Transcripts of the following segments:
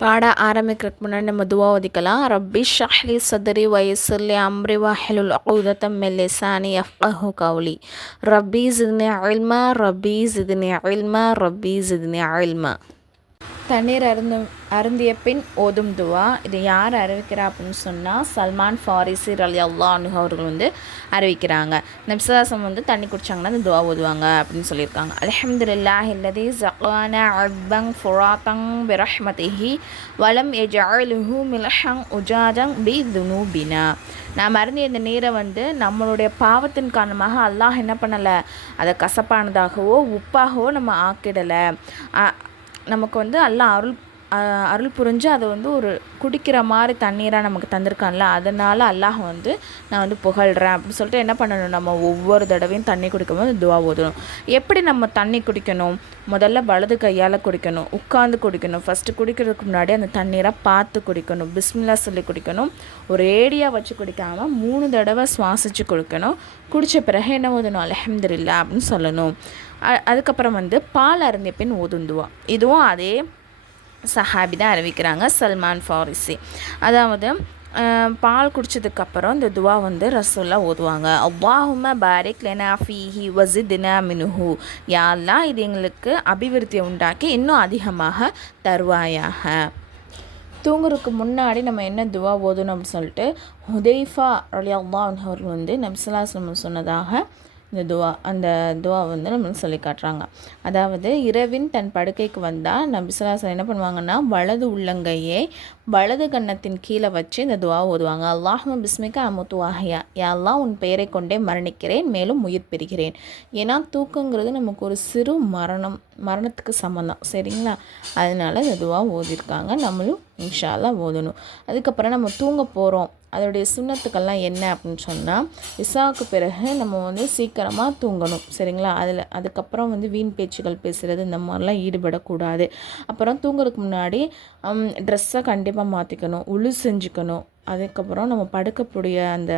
பாட ஆரம்பிக்கிறதுக்கு முன்னாடி நம்ம துவா ஓதிக்கலாம். ரப்பி ஷ்ரஹ்லி சத்ரி வயஸ்ஸிர்லி அம்ரி வஹ்லுல் உக்தம் மின் லிசானி யஃப்கஹு கௌலி. ரப்பி ஸித்னி இல்மா ரப்பி ஸித்னி இல்மா ரப்பி ஸித்னி இல்மா. தண்ணீர் அருந்திய பின் ஓதும் துவா. இது யார் அறிவிக்கிறா அப்படின்னு சொன்னால் சல்மான் ஃபாரிசி ரலியல்லாஹு அன்ஹு அவர்கள் அறிவிக்கிறாங்க. நபிஸல்லாஹு வந்து தண்ணி குடித்தாங்கன்னா அந்த துவா ஓதுவாங்க அப்படின்னு சொல்லியிருக்காங்க. அல்ஹம்துலில்லாஹி அல்லதி ஸகானா அஸ்பன் ஃபுராத்தன் பிரஹ்மதிஹி வலம் யஜஅலுஹு மில்ஹன் உஜாஜன் பி துனூபினா. நாம் அருந்திய இந்த நீரை நம்மளுடைய பாவத்தின் காரணமாக அல்லாஹ் என்ன பண்ணலை, அதை கசப்பானதாகவோ உப்பாகவோ நம்ம ஆக்கிடலை. நமக்கு அல்லாஹ் அருள் புரிஞ்சு அதை ஒரு குடிக்கிற மாதிரி தண்ணீராக நமக்கு தந்திருக்கான்ல, அதனால் அல்லாஹ் நான் புகழ்கிறேன் அப்படின்னு சொல்லிட்டு என்ன பண்ணணும், நம்ம ஒவ்வொரு தடவையும் தண்ணி குடிக்கும்போது துவா ஓதணும். எப்படி நம்ம தண்ணி குடிக்கணும்? முதல்ல வலது கையால் குடிக்கணும், உட்காந்து குடிக்கணும். ஃபஸ்ட்டு குடிக்கிறதுக்கு முன்னாடி அந்த தண்ணீரை பார்த்து குடிக்கணும், பிஸ்மில்லா சொல்லி குடிக்கணும். ஒரு ஏடியாக வச்சு குடிக்காமல் 3 தடவை சுவாசித்து குடிக்கணும். குடித்த பிறகு என்ன ஓதணும், அல்ஹம்துலில்லாஹ் அப்படின்னு சொல்லணும். அதுக்கப்புறம் பால் அருந்திய பின் ஓதும் துவா. இதுவும் அதே சஹாபி தான் அறிவிக்கிறாங்க, சல்மான் ஃபாரிசி. அதாவது பால் குடித்ததுக்கப்புறம் இந்த துவா ரசூல்லா ஓதுவாங்க. அல்லாஹும்ம பாரிக் லனா ஃபீஹி வஸித்னா மின்ஹு. யா அல்லாஹ் இது எங்களுக்கு அபிவிருத்தியை உண்டாக்கி இன்னும் அதிகமாக தருவாயாக. தூங்குறதுக்கு முன்னாடி நம்ம என்ன துவா ஓதணும் அப்படின்னு சொல்லிட்டு ஹுதைஃபா ரலியல்லாஹு அன்ஹு அவர்கள் நபிஸல்லாஹு சொன்னதாக அந்த துவா நம்மளுக்கு சொல்லி காட்டுறாங்க. அதாவது இரவின் தன் படுக்கைக்கு வந்தால் நபிஸல்லாஹு என்ன பண்ணுவாங்கன்னா வலது உள்ளங்கையை வலது கன்னத்தின் கீழே வச்சு இந்த துவா ஓதுவாங்க. அல்லாஹும்ம பிஸ்மிக அமுத்து வாஹியா. யா அல்லாஹ் உன் பெயரை கொண்டே மரணிக்கிறேன், மேலும் உயிர் பெறுகிறேன். ஏன்னா தூக்கங்கிறது நமக்கு ஒரு சிறு மரணத்துக்கு சம்மந்தம், சரிங்களா? அதனால இந்த துவா ஓதிருக்காங்க. நம்மளும் இன்ஷா அல்லாஹ் ஓதணும். அதுக்கப்புறம் நம்ம தூங்க போகிறோம், அதோடைய சுண்ணத்துக்கெல்லாம் என்ன அப்படின்னு சொன்னால், இசாவுக்கு பிறகு நம்ம சீக்கிரமாக தூங்கணும், சரிங்களா? அதுக்கப்புறம் வீண் பேச்சுகள் பேசுகிறது இந்த மாதிரிலாம் ஈடுபடக்கூடாது. அப்புறம் தூங்குறதுக்கு முன்னாடி ட்ரெஸ்ஸை கண்டிப்பாக மாற்றிக்கணும், உழு செஞ்சுக்கணும். அதுக்கப்புறம் நம்ம படுக்கக்கூடிய அந்த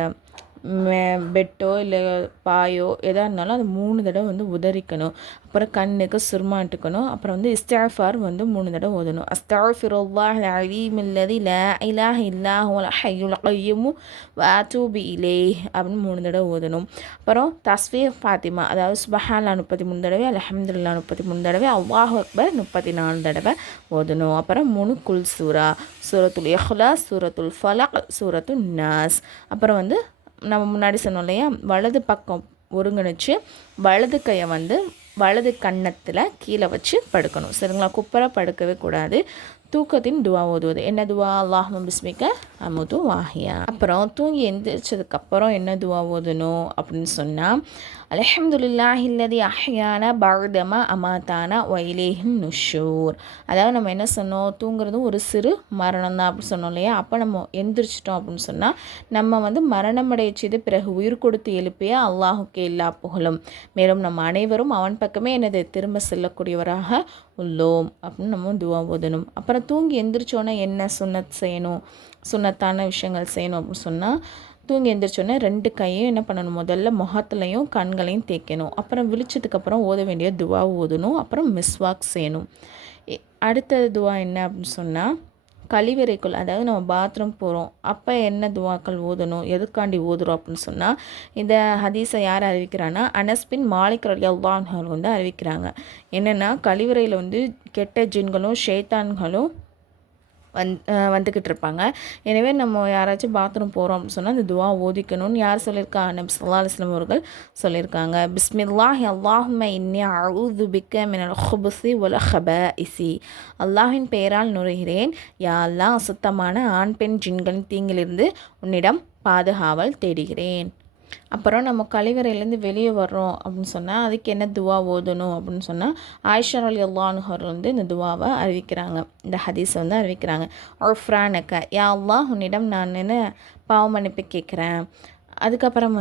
பெட்டோ இல்லை பாயோ எதாக இருந்தாலும் அது 3 தடவை உதறிக்கணும். அப்புறம் கண்ணுக்கு சுருமாட்டுக்கணும். அப்புறம் இஸ்திஃபார் 3 தடவை ஓதணும். அஸ்தக்ஃபிருல்லாஹல் அலீமில் லதீ லா இலாஹ இல்லா ஹுவல் ஹய்யுல் கய்யூம் வ அதூபு இலைஹ் அப்படின்னு 3 தடவை ஓதணும். அப்புறம் தஸ்பீஹ் ஃபாத்திமா, அதாவது சுப்ஹானல்லாஹ் 33 தடவை, அல்ஹம்துலில்லாஹ் 33 தடவை, அல்லாஹு அக்பர் 34 தடவை ஓதணும். அப்புறம் 3 குல் சூரா, சூரத்துல் இஹ்லாஸ், சூரத்துல் ஃபலக், சூரத்துன் நாஸ். அப்புறம் நம்ம முன்னாடி சொன்னோம் இல்லையா, வலது பக்கம் ஒருங்கிணைச்சு வலது கையை வலது கன்னத்தில் கீழே வச்சு படுக்கணும், சரிங்களா? குப்பரை படுக்கவே கூடாது. தூக்கத்தின் துவா ஓதுவது என்ன துவா? அல்லாஹும்ம பிஸ்மிக அமுது வாஹியா. அப்புறம் தூங்கி எந்திரிச்சதுக்கப்புறம் என்ன துவா ஓதணும் அப்படின்னு சொன்னால், அல்ஹம்துலில்லாஹி அல்லதி அஹ்யானா பஅதமா அமாதானா வ இலைஹின் நுஷூர். அதாவது நம்ம என்ன சொன்னோம், தூங்குறதும் ஒரு சிறு மரணம் தான் அப்படின்னு சொன்னோம் இல்லையா? அப்போ நம்ம எந்திரிச்சிட்டோம் அப்படின்னு சொன்னால் நம்ம மரணமடைய செய்து பிறகு உயிர் கொடுத்து எழுப்பிய அல்லாஹுக்கே எல்லா புகழும், மேலும் நம்ம அனைவரும் அவன் பக்கமே திரும்ப செல்லக்கூடியவராக உள்ளோம் அப்படின்னு நம்ம துவா ஓதணும். அப்புறம் தூங்கி எந்திரிச்சோன்னே என்ன சுன்னத் செய்யணும், சுன்னத்தான விஷயங்கள் செய்யணும் அப்படின்னு சொன்னால், தூங்கி எந்திரிச்சோன்னே 2 கையும் என்ன பண்ணணும், முதல்ல முகத்துலையும் கண்களையும் தேய்க்கணும். அப்புறம் விழிச்சதுக்கப்புறம் ஓத வேண்டிய துவா ஓதணும். அப்புறம் மிஸ்வாக் செய்யணும். அடுத்த துவா என்ன அப்படின்னு சொன்னால், கழிவறைக்குள், அதாவது நம்ம பாத்ரூம் போகிறோம் அப்போ என்ன துவாக்கள் ஓதணும், எதுக்காண்டி ஓதுறோம் அப்படின்னு சொன்னால், இந்த ஹதீஸை யார் அறிவிக்கிறான்னா அனஸ் பின் மாலிக் ரலியல்லாஹு அன்ஹு அவர்கள் அறிவிக்கிறாங்க. என்னென்னா, கழிவறையில் கெட்ட ஜின்களும் ஷைத்தான்களும் வந்துக்கிட்டு இருப்பாங்க. எனவே நம்ம யாராச்சும் பாத்ரூம் போகிறோம் அப்படின்னு சொன்னால் அந்த துவா ஓதிக்கணும்னு யார் சொல்லியிருக்கா? நபி ஸல்லல்லாஹு அலைஹி வஸல்லம் அவர்கள் சொல்லியிருக்காங்க. பிஸ்மில்லாஹி அல்லாஹும்ம இன்னி அஊது பிக்க மினல் ஹுபுஸி வல் ஹபாஇஸி. அல்லாஹ்வின் பெயரால் நுரைகிறேன், யா அல்லாஹ் சுத்தமான ஆண் பெண் ஜின்களின் தீங்கிலிருந்து உன்னிடம் பாதுகாவல் தேடுகிறேன். அப்புறம் நம்ம கழிவறையிலேருந்து வெளியே வர்றோம் அப்படின்னு சொன்னால் அதுக்கு என்ன துவா ஓதணும் அப்படின்னு சொன்னால், ஆயிஷா ரலியல்லாஹு அன்ஹா அவர்கள் இந்த துவாவை அறிவிக்கிறாங்க, இந்த ஹதீஸை அறிவிக்கிறாங்க. உஃப்ரானக, யா அல்லாஹ் உன்னிடம் நான் என்ன பாவ மன்னிப்பு கேட்குறேன். அதுக்கப்புறம்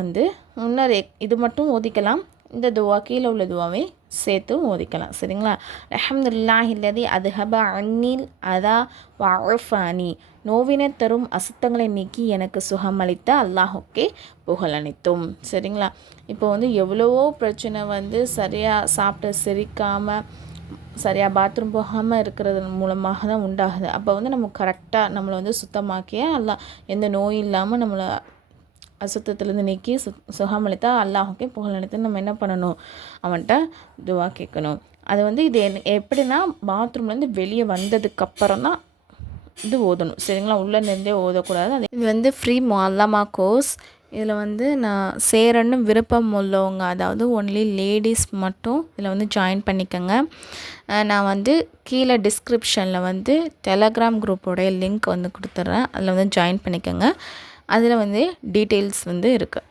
இன்னொரு இது மட்டும் ஓதிக்கலாம், இந்த துவா கீழே உள்ள துவாவை சேர்த்து ஓதிக்கலாம், சரிங்களா? அல்ஹம்துலில்லாஹி அல்லதி அத்ஹப அன்னில் அதா வஅஃபானி. நோவினை தரும் அசுத்தங்களை நீக்கி எனக்கு சுகமளித்த அல்லாஹுக்கே புகழ் அனைத்தும், சரிங்களா? இப்போ எவ்வளவோ பிரச்சனை சரியாக சாப்பிட்டு செரிக்காமல் சரியாக பாத்ரூம் போகாமல் இருக்கிறது மூலமாக தான் உண்டாகுது. அப்போ வந்து நம்ம கரெக்டாக நம்மளை வந்து சுத்தமாக்கிய அல்லாஹ் எந்த நோய் இல்லாமல் நம்மளை அசுத்தத்துலேருந்து நீக்கி சுகமளித்தா அல்லாஹுக்கே புகழ் அளித்து நம்ம என்ன பண்ணணும், அவன்கிட்ட துவா கேட்கணும். அது வந்து இது எப்படின்னா பாத்ரூம்லேருந்து வெளியே வந்ததுக்கப்புறம் தான் இது ஓதணும், சரிங்களா? உள்ளே இருந்தே ஓதக்கூடாது. இது வந்து ஃப்ரீ முஅல்லமா கோர்ஸ். இதில் வந்து நான் சேரன்னு விருப்பம் உள்ளவங்க, அதாவது ஒன்லி லேடிஸ் மட்டும் இதில் வந்து ஜாயின் பண்ணிக்கோங்க. நான் வந்து கீழே டிஸ்கிரிப்ஷனில் வந்து டெலகிராம் குரூப்போடைய லிங்க் வந்து கொடுத்துட்றேன். அதில் வந்து ஜாயின் பண்ணிக்கோங்க. அதில் வந்து டீட்டெயில்ஸ் வந்து இருக்குது.